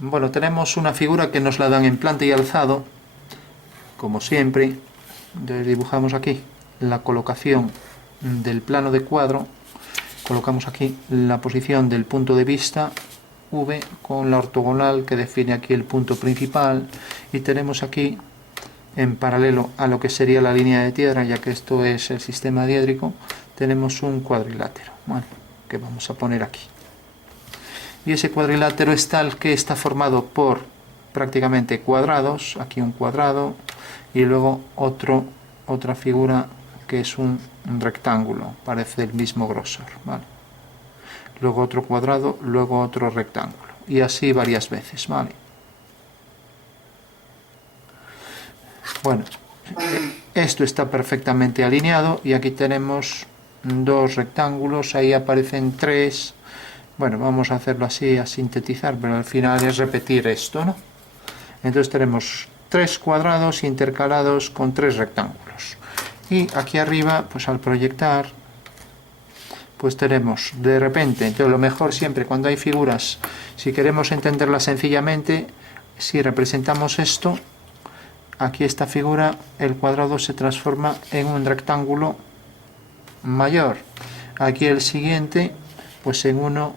Bueno, tenemos una figura que nos la dan en planta y alzado, como siempre. Entonces dibujamos aquí la colocación del plano de cuadro, colocamos aquí la posición del punto de vista V con la ortogonal que define aquí el punto principal, y tenemos aquí en paralelo a lo que sería la línea de tierra, ya que esto es el sistema diédrico, tenemos un cuadrilátero, ¿vale?, que vamos a poner aquí. Y ese cuadrilátero es tal que está formado por prácticamente cuadrados, aquí un cuadrado y luego otra figura que es un rectángulo, parece el mismo grosor, ¿vale? Luego otro cuadrado, luego otro rectángulo, y así varias veces, ¿vale? Bueno, esto está perfectamente alineado y aquí tenemos dos rectángulos, ahí aparecen tres. Bueno, vamos a hacerlo así, a sintetizar, pero al final es repetir esto, ¿no? Entonces tenemos tres cuadrados intercalados con tres rectángulos. Y aquí arriba, pues al proyectar, pues tenemos de repente, entonces lo mejor siempre cuando hay figuras, si queremos entenderlas sencillamente, si representamos esto, aquí esta figura, el cuadrado se transforma en un rectángulo mayor. Aquí el siguiente, pues en uno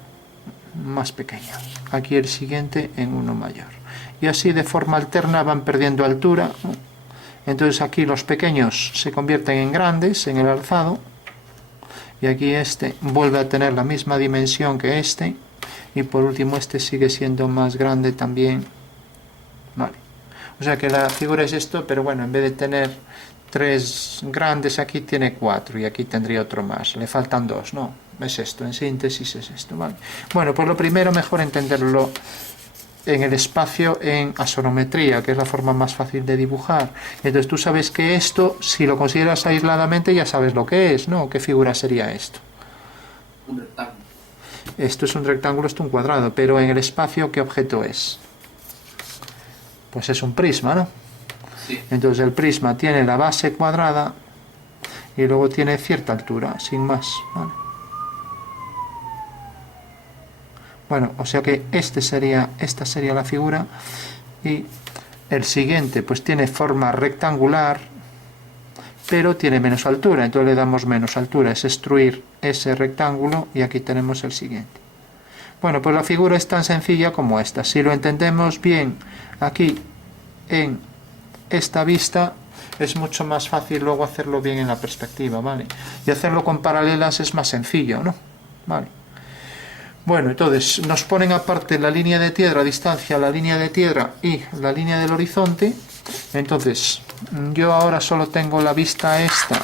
más pequeño. Aquí el siguiente en uno mayor. Y así de forma alterna van perdiendo altura. Entonces aquí los pequeños se convierten en grandes en el alzado. Y aquí este vuelve a tener la misma dimensión que este. Y por último este sigue siendo más grande también. Vale. O sea que la figura es esto, pero bueno, en vez de tener tres grandes aquí tiene cuatro, y aquí tendría otro más. Le faltan dos, ¿no? Es esto, en síntesis es esto, ¿vale? Bueno, pues lo primero mejor entenderlo en el espacio en asonometría, que es la forma más fácil de dibujar. Entonces tú sabes que esto, si lo consideras aisladamente, ya sabes lo que es, ¿no? ¿Qué figura sería esto? Un rectángulo. Esto es un rectángulo, esto es un cuadrado, pero en el espacio, ¿qué objeto es? Pues es un prisma, ¿no? Sí. Entonces el prisma tiene la base cuadrada y luego tiene cierta altura, sin más, ¿vale? Bueno, o sea que esta sería la figura, y el siguiente pues tiene forma rectangular, pero tiene menos altura, entonces le damos menos altura, es extruir ese rectángulo, y aquí tenemos el siguiente. Bueno, pues la figura es tan sencilla como esta. Si lo entendemos bien aquí en esta vista, es mucho más fácil luego hacerlo bien en la perspectiva, ¿vale? Y hacerlo con paralelas es más sencillo, ¿no? Vale. Bueno, entonces nos ponen aparte la línea de tierra, distancia, la línea de tierra y la línea del horizonte. Entonces, yo ahora solo tengo la vista esta,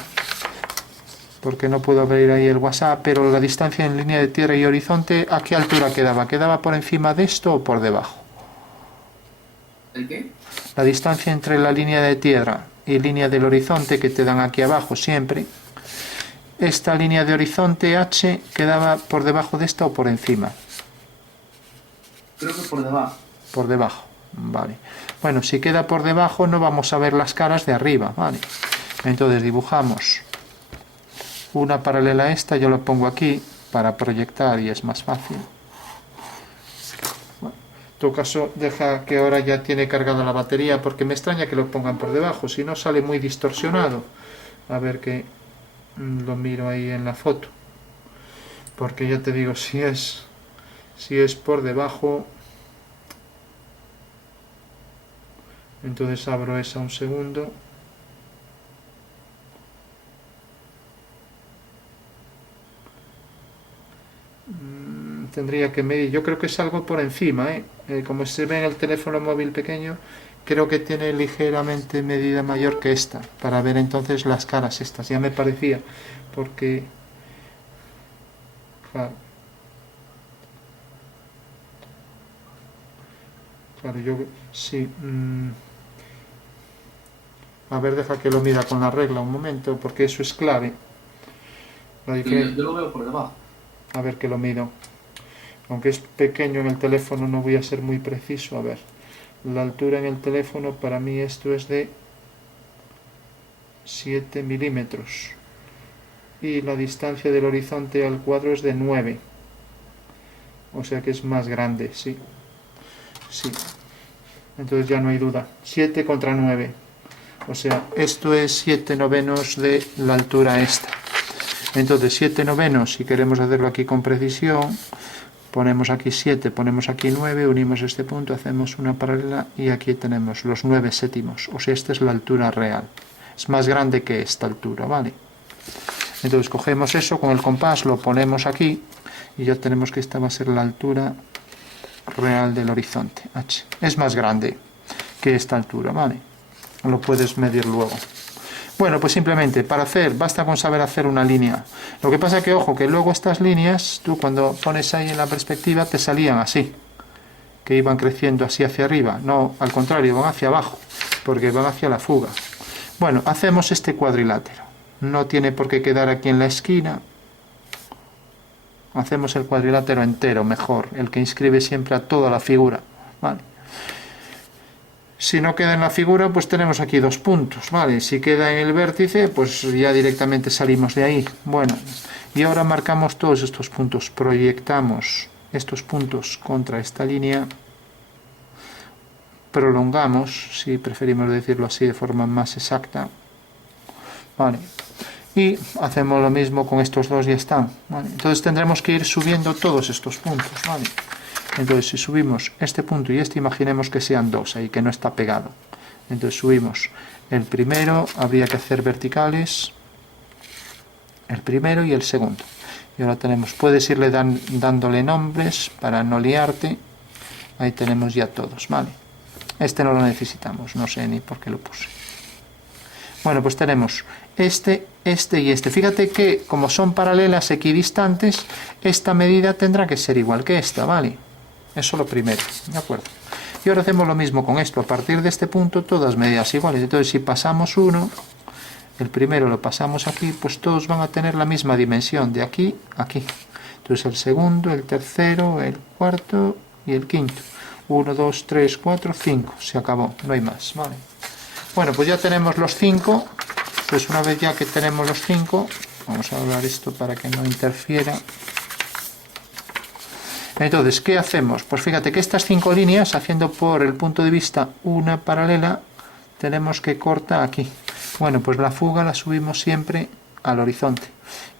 porque no puedo abrir ahí el WhatsApp, pero la distancia en línea de tierra y horizonte, ¿a qué altura quedaba? ¿Quedaba por encima de esto o por debajo? ¿El qué? La distancia entre la línea de tierra y línea del horizonte, que te dan aquí abajo siempre, esta línea de horizonte H quedaba por debajo de esta o por encima. Creo que por debajo. Por debajo, vale. Bueno, si queda por debajo no vamos a ver las caras de arriba, vale. Entonces dibujamos una paralela a esta, yo la pongo aquí para proyectar y es más fácil. Bueno, en todo caso, deja que ahora ya tiene cargada la batería, porque me extraña que lo pongan por debajo, si no sale muy distorsionado. A ver, que lo miro ahí en la foto, porque ya te digo, si es por debajo, entonces abro esa un segundo. Tendría que medir, yo creo que es algo por encima, como se ve en el teléfono móvil pequeño, creo que tiene ligeramente medida mayor que esta, para ver entonces las caras estas, ya me parecía, porque claro, yo sí, a ver, deja que lo mida con la regla un momento, porque eso es clave. Yo lo veo por debajo. A ver, que lo mido, aunque es pequeño en el teléfono no voy a ser muy preciso. A ver, la altura en el teléfono para mí esto es de 7 milímetros y la distancia del horizonte al cuadro es de 9, o sea que es más grande, sí. sí. Entonces ya no hay duda. 7 contra 9. O sea, esto es 7 novenos de la altura esta. Entonces 7 novenos, si queremos hacerlo aquí con precisión, ponemos aquí 7, ponemos aquí 9, unimos este punto, hacemos una paralela y aquí tenemos los 9 séptimos. O sea, esta es la altura real. Es más grande que esta altura, ¿vale? Entonces cogemos eso con el compás, lo ponemos aquí y ya tenemos que esta va a ser la altura real del horizonte, H. Es más grande que esta altura, ¿vale? Lo puedes medir luego. Bueno, pues simplemente para hacer, basta con saber hacer una línea. Lo que pasa que, ojo, que luego estas líneas, tú cuando pones ahí en la perspectiva, te salían así, que iban creciendo así hacia arriba. No, al contrario, van hacia abajo, porque van hacia la fuga. Bueno, hacemos este cuadrilátero. No tiene por qué quedar aquí en la esquina. Hacemos el cuadrilátero entero, mejor, el que inscribe siempre a toda la figura, ¿vale? Si no queda en la figura, pues tenemos aquí 2 puntos, ¿vale? Si queda en el vértice, pues ya directamente salimos de ahí. Bueno, y ahora marcamos todos estos puntos, proyectamos estos puntos contra esta línea, prolongamos, si preferimos decirlo así de forma más exacta, ¿vale? Y hacemos lo mismo con estos dos y ya están, ¿vale? Entonces tendremos que ir subiendo todos estos puntos, ¿vale? Entonces si subimos este punto y este, imaginemos que sean 2 ahí, que no está pegado. Entonces subimos el primero, habría que hacer verticales, el primero y el segundo. Y ahora tenemos, puedes irle dándole nombres para no liarte. Ahí tenemos ya todos, ¿vale? Este no lo necesitamos, no sé ni por qué lo puse. Bueno, pues tenemos este y este. Fíjate que como son paralelas equidistantes, esta medida tendrá que ser igual que esta, ¿vale? Eso lo primero, ¿de acuerdo? Y ahora hacemos lo mismo con esto. A partir de este punto, todas medidas iguales. Entonces, si pasamos uno, el primero lo pasamos aquí, pues todos van a tener la misma dimensión, de aquí a aquí. Entonces, el segundo, el tercero, el cuarto y el quinto. 1, 2, 3, 4, 5. Se acabó, no hay más, ¿vale? Bueno, pues ya tenemos los 5. Pues una vez ya que tenemos los 5, vamos a hablar esto para que no interfiera. Entonces, ¿qué hacemos? Pues fíjate que estas 5 líneas, haciendo por el punto de vista una paralela, tenemos que cortar aquí. Bueno, pues la fuga la subimos siempre al horizonte.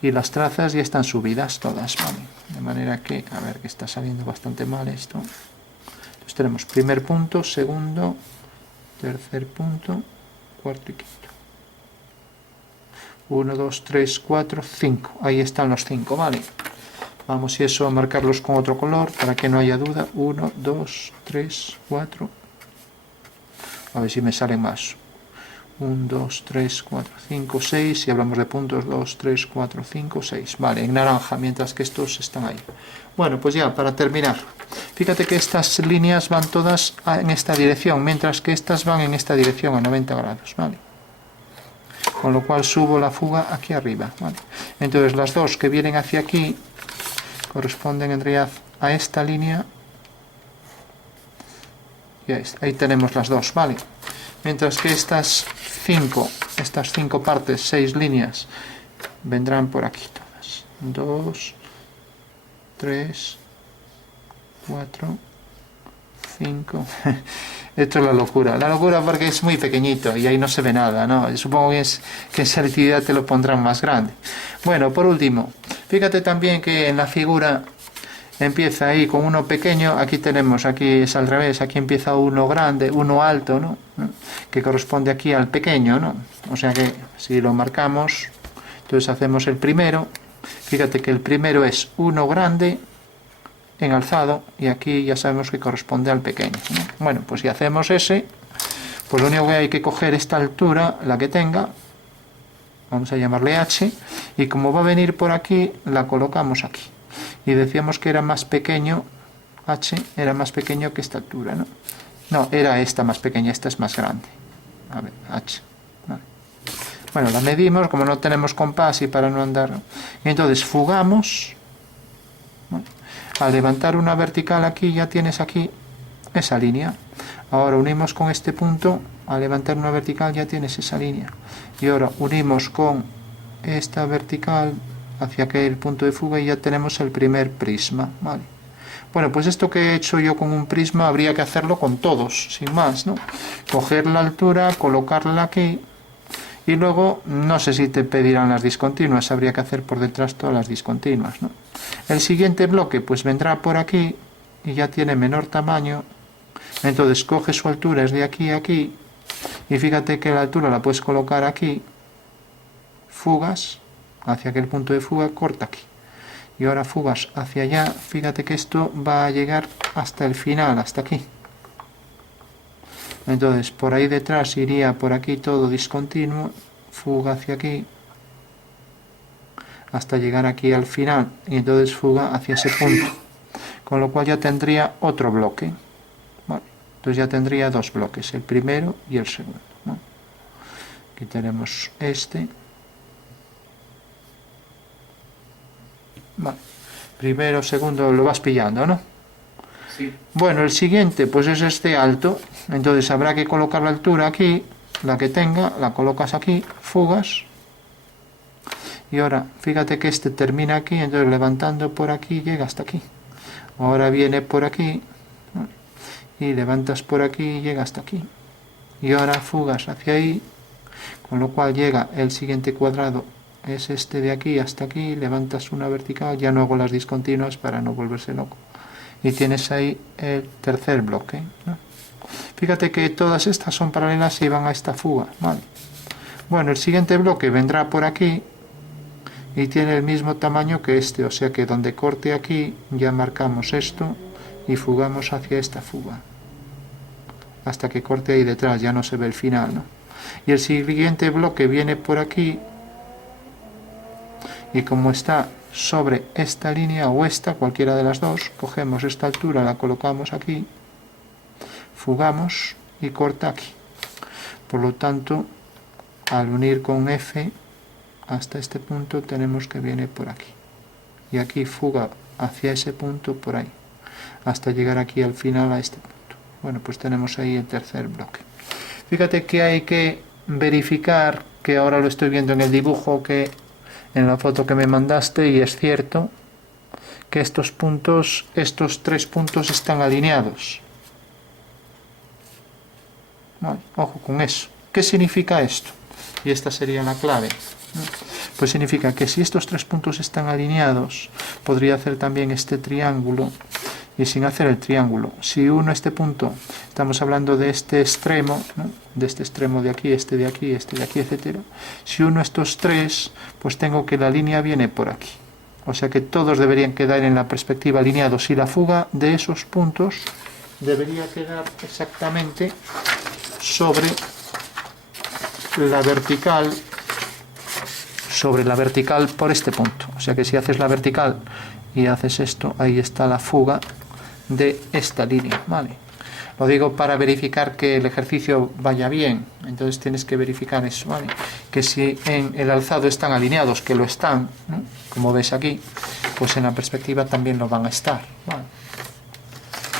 Y las trazas ya están subidas todas, ¿vale? De manera que, a ver, que está saliendo bastante mal esto. Entonces tenemos primer punto, segundo, tercer punto, cuarto y quinto. 1, 2, 3, 4, 5. Ahí están los 5, ¿vale? Vamos y eso a marcarlos con otro color para que no haya duda. 1, 2, 3, 4. A ver si me sale más. 1, 2, 3, 4, 5, 6. Si hablamos de puntos, 2, 3, 4, 5, 6. Vale, en naranja, mientras que estos están ahí. Bueno, pues ya, para terminar. Fíjate que estas líneas van todas en esta dirección, mientras que estas van en esta dirección a 90 grados, ¿vale? Con lo cual subo la fuga aquí arriba, ¿vale? Entonces las dos que vienen hacia aquí corresponden en realidad a esta línea y a esta. Ahí tenemos las dos, ¿vale? Mientras que estas 5 partes, 6 líneas, vendrán por aquí todas. 2, 3, 4, 5. Esto es la locura porque es muy pequeñito y ahí no se ve nada, ¿no? Yo supongo que en selectividad te lo pondrán más grande. Bueno, por último, fíjate también que en la figura empieza ahí con uno pequeño, aquí tenemos, aquí es al revés, aquí empieza uno grande, uno alto, ¿no? Que corresponde aquí al pequeño, ¿no? O sea que si lo marcamos, entonces hacemos el primero, fíjate que el primero es uno grande en alzado y aquí ya sabemos que corresponde al pequeño, ¿no? Bueno, pues si hacemos ese, pues lo único que hay que coger esta altura, la que tenga, vamos a llamarle H, y como va a venir por aquí, la colocamos aquí. Y decíamos que era más pequeño, H era más pequeño que esta altura, ¿no? No, era esta más pequeña, esta es más grande. A ver, H. Vale. Bueno, la medimos, como no tenemos compás y para no andar, ¿no? Y entonces fugamos, ¿vale? Al levantar una vertical aquí, ya tienes aquí esa línea. Ahora unimos con este punto, al levantar una vertical ya tienes esa línea. Y ahora unimos con esta vertical hacia aquel punto de fuga y ya tenemos el primer prisma, ¿vale? Bueno, pues esto que he hecho yo con un prisma habría que hacerlo con todos, sin más, ¿no? Coger la altura, colocarla aquí y luego, no sé si te pedirán las discontinuas, habría que hacer por detrás todas las discontinuas, ¿no? El siguiente bloque pues vendrá por aquí y ya tiene menor tamaño, entonces coge su altura, es de aquí a aquí, y fíjate que la altura la puedes colocar aquí, fugas hacia aquel punto de fuga, corta aquí. Y ahora fugas hacia allá, fíjate que esto va a llegar hasta el final, hasta aquí. Entonces por ahí detrás iría por aquí todo discontinuo, fuga hacia aquí, hasta llegar aquí al final, y entonces fuga hacia ese punto. Con lo cual ya tendría otro bloque. Vale. Entonces ya tendría dos bloques, el primero y el segundo. Vale. Aquí tenemos este. Vale. Primero, segundo, lo vas pillando, ¿no? Sí. Bueno, el siguiente pues es este alto, entonces habrá que colocar la altura aquí, la que tenga, la colocas aquí, fugas, y ahora fíjate que este termina aquí, entonces levantando por aquí llega hasta aquí. Ahora viene por aquí y levantas por aquí y llega hasta aquí. Y ahora fugas hacia ahí, con lo cual llega el siguiente cuadrado, es este de aquí hasta aquí, levantas una vertical, ya no hago las discontinuas para no volverse loco. Y tienes ahí el tercer bloque, ¿no? Fíjate que todas estas son paralelas y van a esta fuga, ¿vale? Bueno, el siguiente bloque vendrá por aquí y tiene el mismo tamaño que este, o sea que donde corte aquí ya marcamos esto y fugamos hacia esta fuga hasta que corte ahí detrás, ya no se ve el final, ¿no? Y el siguiente bloque viene por aquí y como está sobre esta línea o esta, cualquiera de las dos, cogemos esta altura, la colocamos aquí, fugamos y corta aquí. Por lo tanto, al unir con F hasta este punto tenemos que viene por aquí. Y aquí fuga hacia ese punto por ahí, hasta llegar aquí al final a este punto. Bueno, pues tenemos ahí el tercer bloque. Fíjate que hay que verificar, que ahora lo estoy viendo en el dibujo, que en la foto que me mandaste, y es cierto que estos puntos, estos tres puntos están alineados. Vale, ojo con eso. ¿Qué significa esto? Y esta sería la clave, ¿no? Pues significa que si estos tres puntos están alineados, podría hacer también este triángulo, y sin hacer el triángulo, si uno este punto, estamos hablando de este extremo, ¿no? De este extremo de aquí, este de aquí, etcétera. Si uno estos tres, pues tengo que la línea viene por aquí. O sea que todos deberían quedar en la perspectiva alineados, y la fuga de esos puntos debería quedar exactamente sobre la vertical por este punto. O sea que si haces la vertical y haces esto, ahí está la fuga de esta línea, ¿vale? Lo digo para verificar que el ejercicio vaya bien, entonces tienes que verificar eso, ¿vale? Que si en el alzado están alineados, que lo están, ¿no? Como ves aquí, pues en la perspectiva también lo van a estar, ¿vale?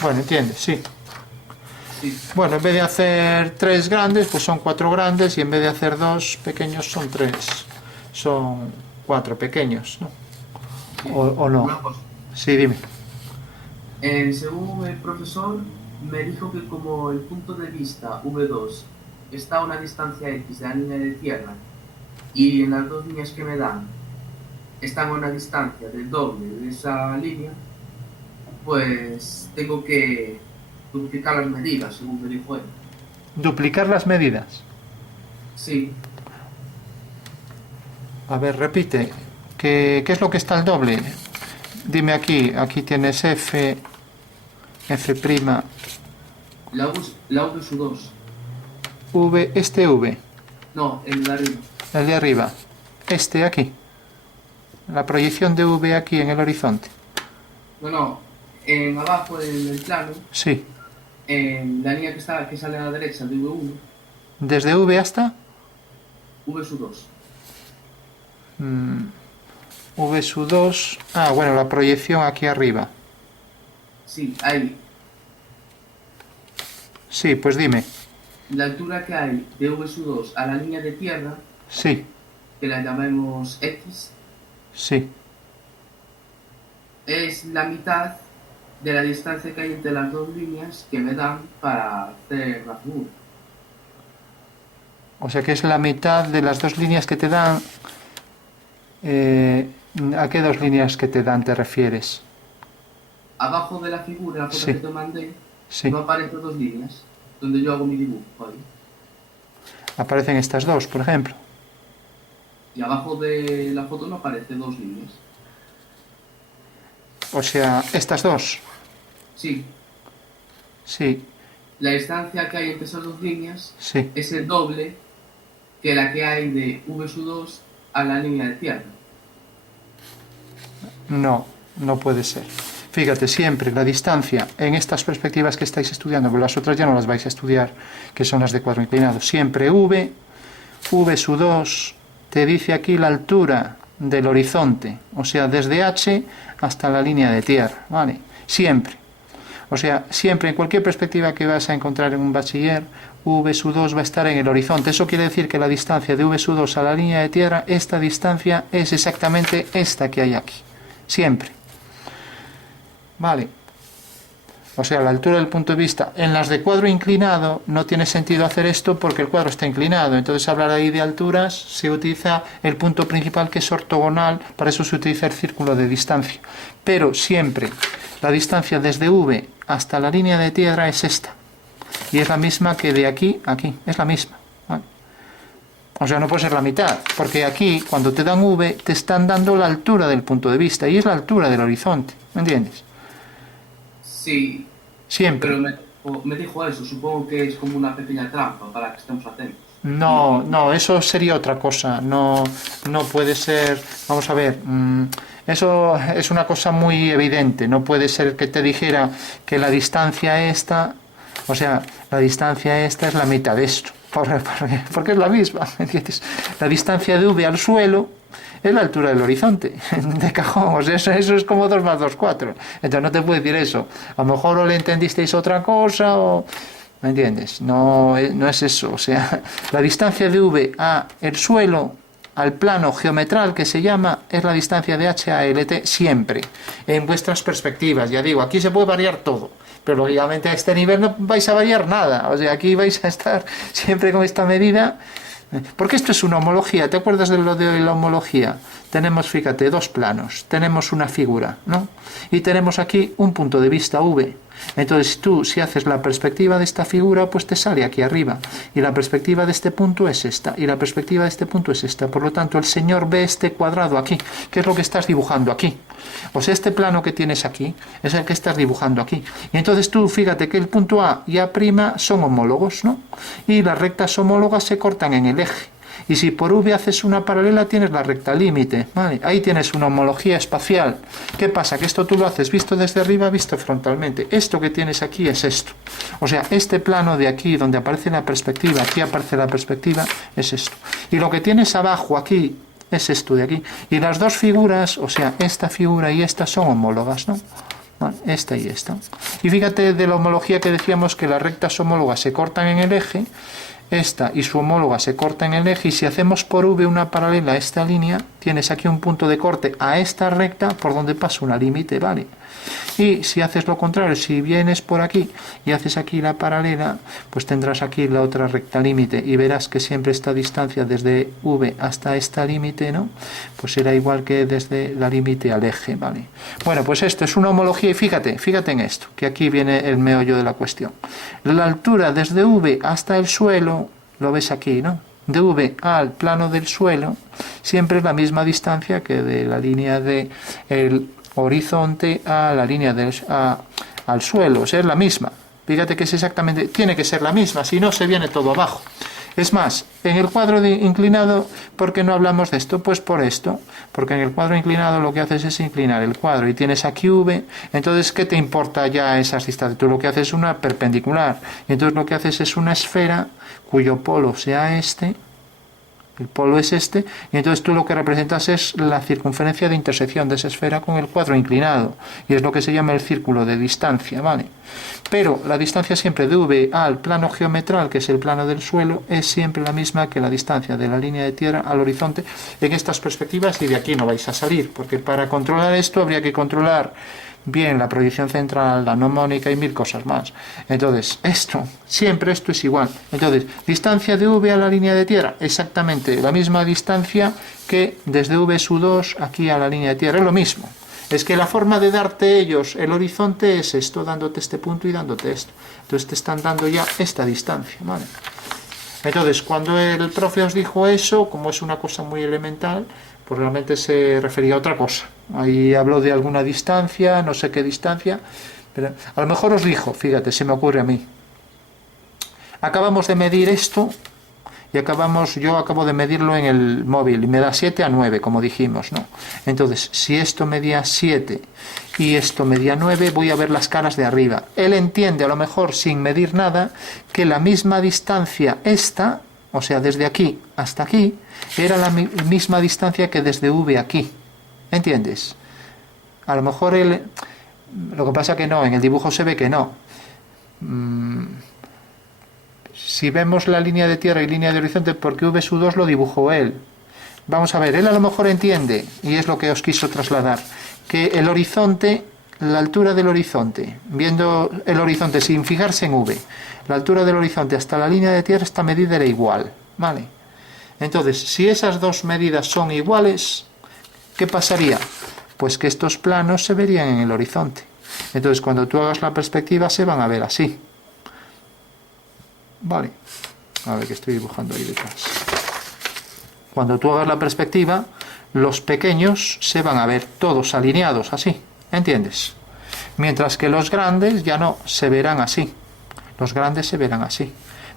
Bueno, ¿entiendes? Sí. Bueno, en vez de hacer tres grandes, pues son cuatro grandes, y en vez de hacer dos pequeños son cuatro pequeños, ¿no? ¿O no? Sí, dime. Según el profesor, me dijo que como el punto de vista V2 está a una distancia X de la línea de tierra, y en las dos líneas que me dan están a una distancia del doble de esa línea, pues tengo que duplicar las medidas, según me dijo él. ¿Duplicar las medidas? Sí. A ver, repite. ¿Qué es lo que está al doble? Dime aquí tienes F'. La V sub 2. V, este V. No, el de arriba. El de arriba. Este aquí. La proyección de V aquí en el horizonte. No, en abajo del plano. Sí. En la línea que sale a la derecha de V1. ¿Desde V hasta? V sub 2. V sub 2. Ah, bueno, la proyección aquí arriba. Sí, ahí. Sí, pues dime. La altura que hay de V sub 2 a la línea de tierra. Sí. Que la llamemos X. Sí. Es la mitad de la distancia que hay entre las dos líneas que me dan para hacer la figura. O sea que es la mitad de las dos líneas que te dan. ¿A qué dos líneas que te dan te refieres? Abajo de la figura, la foto Sí, que te mandé, sí. no aparecen dos líneas, donde yo hago mi dibujo ahí. Aparecen estas dos, por ejemplo. Y abajo de la foto no aparecen dos líneas. O sea, estas dos. Sí, Sí, la distancia que hay entre esas dos líneas sí. es el doble que la que hay de V2 a la línea de tierra. No, no puede ser. Fíjate, siempre la distancia en estas perspectivas que estáis estudiando, porque las otras ya no las vais a estudiar, que son las de cuadro inclinado. Siempre V2, te dice aquí la altura del horizonte, o sea, desde H hasta la línea de tierra, ¿vale? Siempre. O sea, siempre en cualquier perspectiva que vas a encontrar en un bachiller, V2 va a estar en el horizonte. Eso quiere decir que la distancia de V2 a la línea de tierra, esta distancia es exactamente esta que hay aquí. Siempre. Vale. O sea, la altura del punto de vista. En las de cuadro inclinado no tiene sentido hacer esto porque el cuadro está inclinado. Entonces, hablar ahí de alturas, se utiliza el punto principal que es ortogonal, para eso se utiliza el círculo de distancia. Pero siempre la distancia desde V hasta la línea de tierra es esta. Y es la misma que de aquí a aquí. Es la misma. ¿Vale? O sea, no puede ser la mitad, porque aquí, cuando te dan V, te están dando la altura del punto de vista, y es la altura del horizonte, ¿me entiendes? Sí, Siempre. pero me dijo eso, supongo que es como una pequeña trampa para que estemos atentos. No, no, eso sería otra cosa, no, no puede ser, vamos a ver, eso es una cosa muy evidente, no puede ser que te dijera que la distancia esta, o sea, la distancia esta es la mitad de esto, porque es la misma, ¿me entiendes? La distancia de V al suelo es la altura del horizonte, de cajón, o sea, eso es como 2 más 2, 4, entonces no te puedo decir eso, a lo mejor o le entendisteis otra cosa o... ¿Me entiendes? No, no es eso. O sea, la distancia de V a el suelo, al plano geometral que se llama, es la distancia de H a LT siempre, en vuestras perspectivas. Ya digo, aquí se puede variar todo, pero lógicamente a este nivel no vais a variar nada. O sea, aquí vais a estar siempre con esta medida. Porque esto es una homología. ¿Te acuerdas de lo de la homología? Tenemos, fíjate, dos planos. Tenemos una figura, ¿no? Y tenemos aquí un punto de vista V. Entonces tú, si haces la perspectiva de esta figura, pues te sale aquí arriba. Y la perspectiva de este punto es esta. Y la perspectiva de este punto es esta. Por lo tanto, el Señor ve este cuadrado aquí, que es lo que estás dibujando aquí. O sea, este plano que tienes aquí es el que estás dibujando aquí. Y entonces tú, fíjate que el punto A y A' son homólogos, ¿no? Y las rectas homólogas se cortan en el eje. Y si por V haces una paralela, tienes la recta límite, ¿vale? Ahí tienes una homología espacial. ¿Qué pasa? Que esto tú lo haces visto desde arriba, visto frontalmente. Esto que tienes aquí es esto. O sea, este plano de aquí, donde aparece la perspectiva, aquí aparece la perspectiva, es esto. Y lo que tienes abajo aquí es esto de aquí. Y las dos figuras, o sea, esta figura y esta son homólogas, ¿no? Vale, esta y esta. Y fíjate de la homología que decíamos que las rectas homólogas se cortan en el eje. Esta y su homóloga se corta en el eje, y si hacemos por V una paralela a esta línea, tienes aquí un punto de corte a esta recta por donde pasa una límite, ¿vale? Y si haces lo contrario, si vienes por aquí y haces aquí la paralela, pues tendrás aquí la otra recta límite y verás que siempre esta distancia desde V hasta esta límite, ¿no? Pues será igual que desde la límite al eje, ¿vale? Bueno, pues esto es una homología y fíjate en esto, que aquí viene el meollo de la cuestión. La altura desde V hasta el suelo, lo ves aquí, ¿no? De V al plano del suelo, siempre es la misma distancia que de la línea de el horizonte a la línea al suelo, o sea, es la misma. Fíjate que es exactamente, tiene que ser la misma, si no se viene todo abajo. Es más, en el cuadro inclinado, ¿por qué no hablamos de esto? Pues por esto, porque en el cuadro inclinado lo que haces es inclinar el cuadro y tienes aquí V, entonces ¿qué te importa ya esas distancias? Tú lo que haces es una perpendicular, y entonces lo que haces es una esfera cuyo polo sea este, el polo es este, y entonces tú lo que representas es la circunferencia de intersección de esa esfera con el cuadro inclinado, y es lo que se llama el círculo de distancia, ¿vale? Pero la distancia siempre de V al plano geometral, que es el plano del suelo, es siempre la misma que la distancia de la línea de tierra al horizonte en estas perspectivas, y de aquí no vais a salir, porque para controlar esto habría que controlar bien la proyección central, la mnemónica y 1000 cosas más. Entonces, siempre esto es igual. Entonces, distancia de V a la línea de tierra, exactamente la misma distancia que desde V sub 2 aquí a la línea de tierra, es lo mismo. Es que la forma de darte ellos el horizonte es esto, dándote este punto y dándote esto. Entonces te están dando ya esta distancia, ¿vale? Entonces, cuando el profe os dijo eso, como es una cosa muy elemental, pues realmente se refería a otra cosa. Ahí habló de alguna distancia, no sé qué distancia, pero a lo mejor os dijo, fíjate, se me ocurre a mí. Acabamos de medir esto y yo acabo de medirlo en el móvil y me da 7 a 9, como dijimos, ¿no? Entonces, si esto medía 7 y esto medía 9, voy a ver las caras de arriba. Él entiende, a lo mejor sin medir nada, que la misma distancia esta, o sea, desde aquí hasta aquí, era la misma distancia que desde V aquí. ¿Entiendes? A lo mejor lo que pasa que no, en el dibujo se ve que no. Si vemos la línea de tierra y línea de horizonte, porque V sub 2 lo dibujó él. Vamos a ver, él a lo mejor entiende, y es lo que os quiso trasladar, que el horizonte, la altura del horizonte, viendo el horizonte sin fijarse en V, la altura del horizonte hasta la línea de tierra, esta medida era igual, ¿vale? Entonces, si esas dos medidas son iguales, ¿qué pasaría? Pues que estos planos se verían en el horizonte. Entonces, cuando tú hagas la perspectiva, se van a ver así. Vale, a ver que estoy dibujando ahí detrás. Cuando tú hagas la perspectiva, los pequeños se van a ver todos alineados así, ¿entiendes? Mientras que los grandes ya no, se verán así. Los grandes se verán así.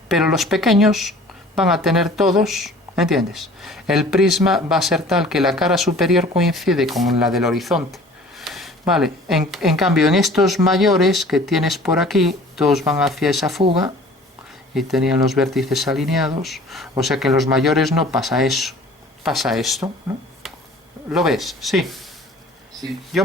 Pero los pequeños van a tener todos, ¿entiendes? El prisma va a ser tal que la cara superior coincide con la del horizonte. Vale, en cambio en estos mayores que tienes por aquí, todos van hacia esa fuga y tenían los vértices alineados, o sea que en los mayores no pasa eso, pasa esto, ¿no? ¿Lo ves? Sí. Sí. Yo